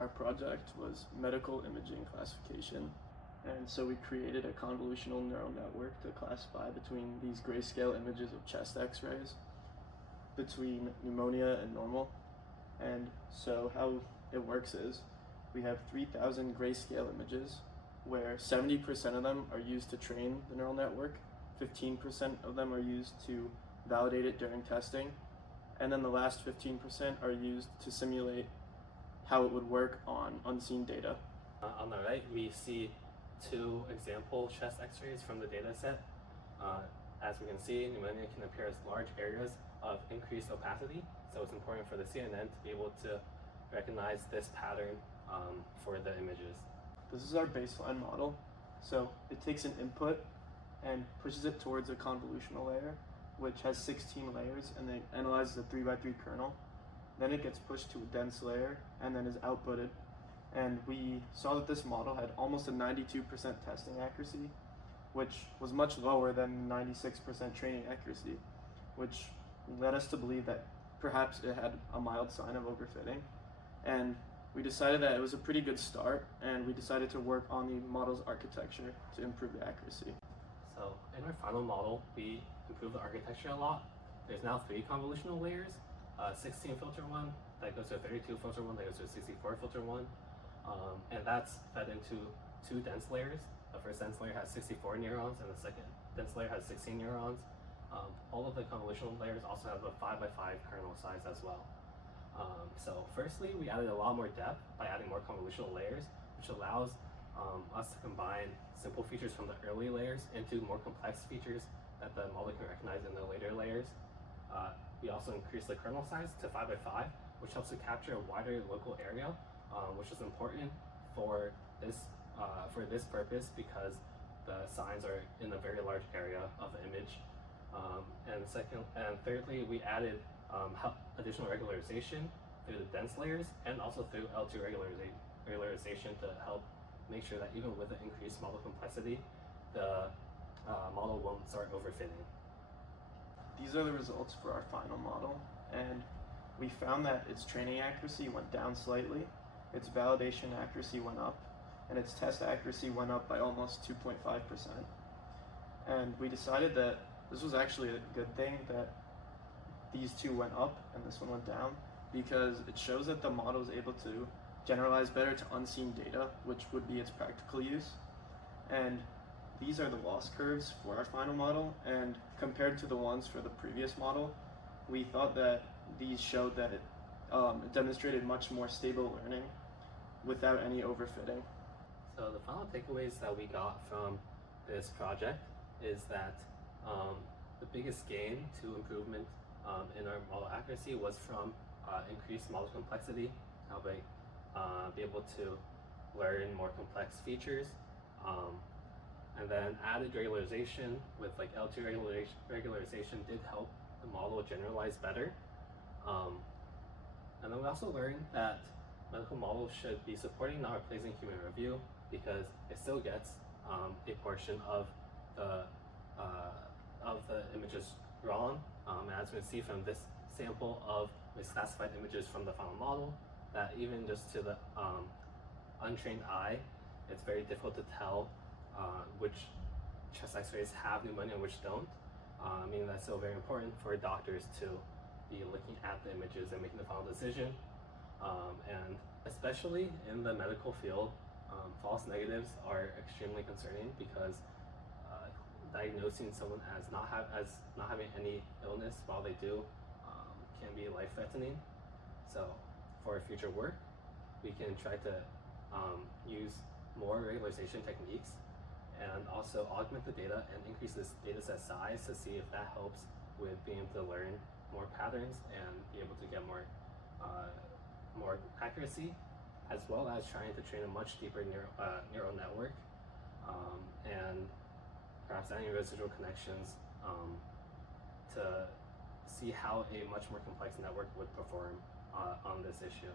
our project was medical imaging classification. And so we created a convolutional neural network to classify between these grayscale images of chest x-rays between pneumonia and normal. And so how it works is we have 3,000 grayscale images where 70% of them are used to train the neural network, 15% of them are used to validate it during testing, and then the last 15% are used to simulate how it would work on unseen data. On the right, we see two example chest x-rays from the data set. As we can see, pneumonia can appear as large areas of increased opacity, so it's important for the CNN to be able to recognize this pattern for the images. This is our baseline model. So it takes an input and pushes it towards a convolutional layer, which has 16 layers, and then analyzes a 3x3 kernel. Then it gets pushed to a dense layer and then is outputted. And we saw that this model had almost a 92% testing accuracy, which was much lower than 96% training accuracy, which led us to believe that perhaps it had a mild sign of overfitting. And we decided that it was a pretty good start, and we decided to work on the model's architecture to improve the accuracy. So in our final model, we improved the architecture a lot. There's now 3 convolutional layers, 16 filter one, that goes to a 32 filter one, that goes to a 64 filter one. And that's fed into 2 dense layers. The first dense layer has 64 neurons, and the second dense layer has 16 neurons. All of the convolutional layers also have a 5x5 kernel size as well. So firstly, we added a lot more depth by adding more convolutional layers, which allows us to combine simple features from the early layers into more complex features that the model can recognize in the later layers. We also increased the kernel size to 5x5, which helps to capture a wider local area, which is important for this purpose because the signs are in a very large area of the image. And thirdly, we added additional regularization through the dense layers and also through L2 regularization to help make sure that even with the increased model complexity, the model won't start overfitting. These are the results for our final model, and we found that its training accuracy went down slightly, its validation accuracy went up, and its test accuracy went up by almost 2.5%. And we decided that this was actually a good thing that these two went up and this one went down, because it shows that the model is able to generalize better to unseen data, which would be its practical use. And these are the loss curves for our final model, and compared to the ones for the previous model, we thought that these showed that it demonstrated much more stable learning without any overfitting. So the final takeaways that we got from this project is that the biggest gain to improvement in our model accuracy was from increased model complexity, helping be able to learn more complex features, and then added regularization with like L2 regularization did help the model generalize better. And then we also learned that medical models should be supporting, not replacing human review, because it still gets a portion of the images wrong. As we see from this sample of misclassified images from the final model, that even just to the untrained eye, it's very difficult to tell which chest x-rays have pneumonia and which don't. Meaning that's still very important for doctors to be looking at the images and making the final decision. And especially in the medical field, false negatives are extremely concerning because diagnosing someone as not having any illness while they do can be life-threatening. So for future work, we can try to use more regularization techniques and also augment the data and increase this data set size to see if that helps with being able to learn more patterns and be able to get more accuracy, as well as trying to train a much deeper neural network and perhaps adding residual connections to see how a much more complex network would perform on this issue.